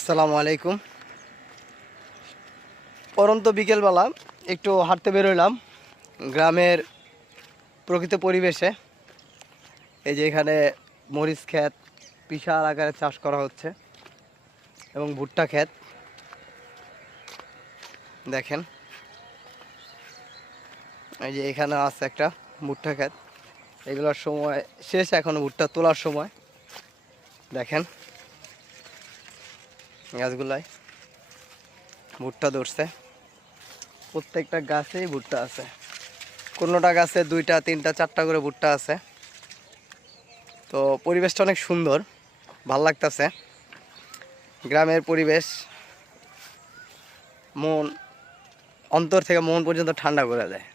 আসসালামু আলাইকুম। পরন্ত বিকেলবেলা একটু হাঁটতে বেরোইলাম গ্রামের প্রকৃত পরিবেশে। এই যে এখানে মরিচ ক্ষেত বিশাল আকারে চাষ করা হচ্ছে এবং ভুট্টা ক্ষেত দেখেন। এই যে এখানে আছে একটা ভুট্টা ক্ষেত, এগুলোর সময় শেষ, এখনো ভুট্টা তোলার সময়। দেখেন গাছগুলায় ভুট্টা ধরছে, প্রত্যেকটা গাছেই ভুট্টা আছে। কোনোটা গাছে 2টা 3টা 4টা করে ভুট্টা আছে। তো পরিবেশটা অনেক সুন্দর, ভাল লাগতেছে। গ্রামের পরিবেশ মন, অন্তর থেকে মন পর্যন্ত ঠান্ডা করে দেয়।